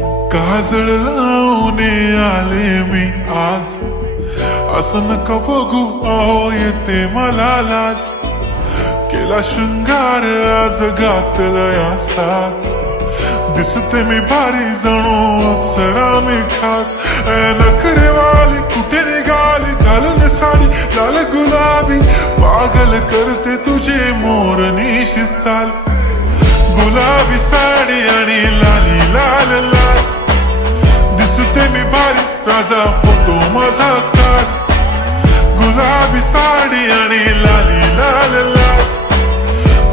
काजळ लावून आले मी आज, असं नका बघू अहो येते मला लाज. केला शृंगार आज घातलाय असाच, दिसते मी भारी जणू अप्सरा मी खास. नखरेवाली कुठे निघाली घालून साडी लाल गुलाबी, पागल करते तुझे मोरनीशी चाल. गुलाबी साडी आणि लाली लाल लाल, दिसते मी भारी राजा फोटो माझा काढ. गुलाबी साडी आणि लाली लाल लाल,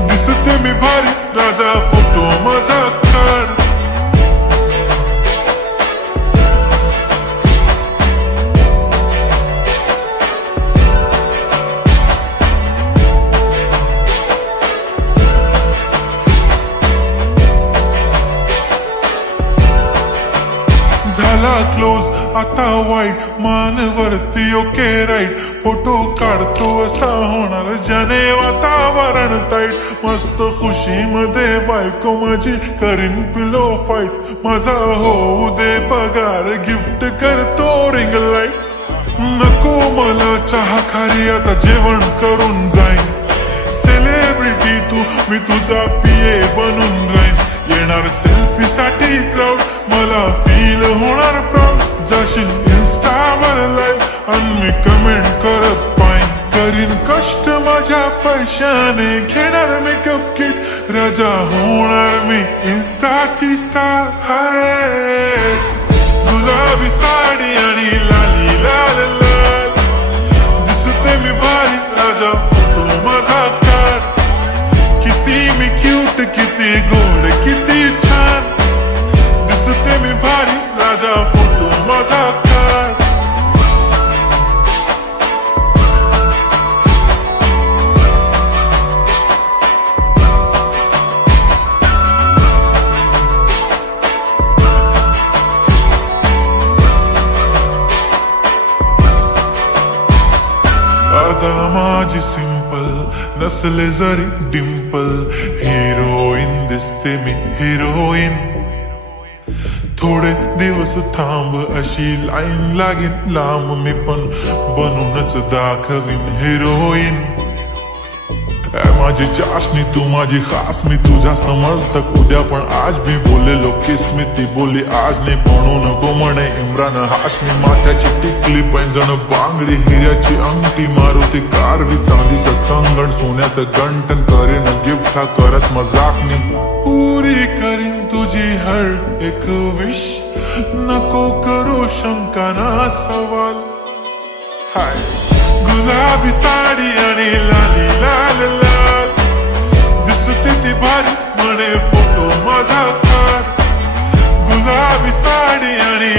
दिसते मी भारी राजा फोटो माझा काढ. झाला क्लोज आता वाईट, मान वरती ओके राईट. फोटो काढतो असा होणार ज्याने वातावरण ताईट. मस्त खुशी मध्ये बायको माझी करीन पिलो फाईट. माझा होऊ दे पगार गिफ्ट करतो रिंग लाईट. नको मला चहा खारी आता जेवण करून जाईन. सेलिब्रिटी तू मी तुझा पिये बनून राहीन. येणार सेल्फी साठी क्राऊड मला फील होणार प्राऊड. जाशील इन्स्टावर लाईव्ह आणि मी कमेंट करत पाईन. करीन कष्ट माझ्या पैशाने घेणार मेकअप किट. राजा होणार मी इन्स्टाची स्टार. हाय गुलाबी साडी आणि लाली लाल लाल, दिसते मी भारी राजा फोटो माझा काढ. किती मी क्यूट किती गोड किती छान, दिसते मी भारी राजा फोटो माझा काढ. आता माझी सिंपल नसले जरी डिंपल, हिरोईन दिसते मी हिरोईन. थोडे दिवस थांब अशी लाईन लागेल लांब, मी पण बनूनच दाखवीन हिरोईन. माझी चाशनी तू माझी खास, मी तुझा समर्थक उद्या पण आज मी बोललेलो किस्मी. ती बोली आज नाही बनू नको म्हणे इम्रान हाशमी. माथ्याची टिकली पैंजण बांगडी हिऱ्याची अंगठी, मारुती कारवी चांदीचं कंगण सोन्याचं गंटन. करीन गिफ्ट हा करत मजाकनी, पुरी करीन तुझी हर एक विश. नको करू शंका ना सवाल. हाय गुलाबी साडी आणि लाली लाल लाल, दिसते ती भारी म्हणे फोटो माझा काढ. गुलाबी साडी आणि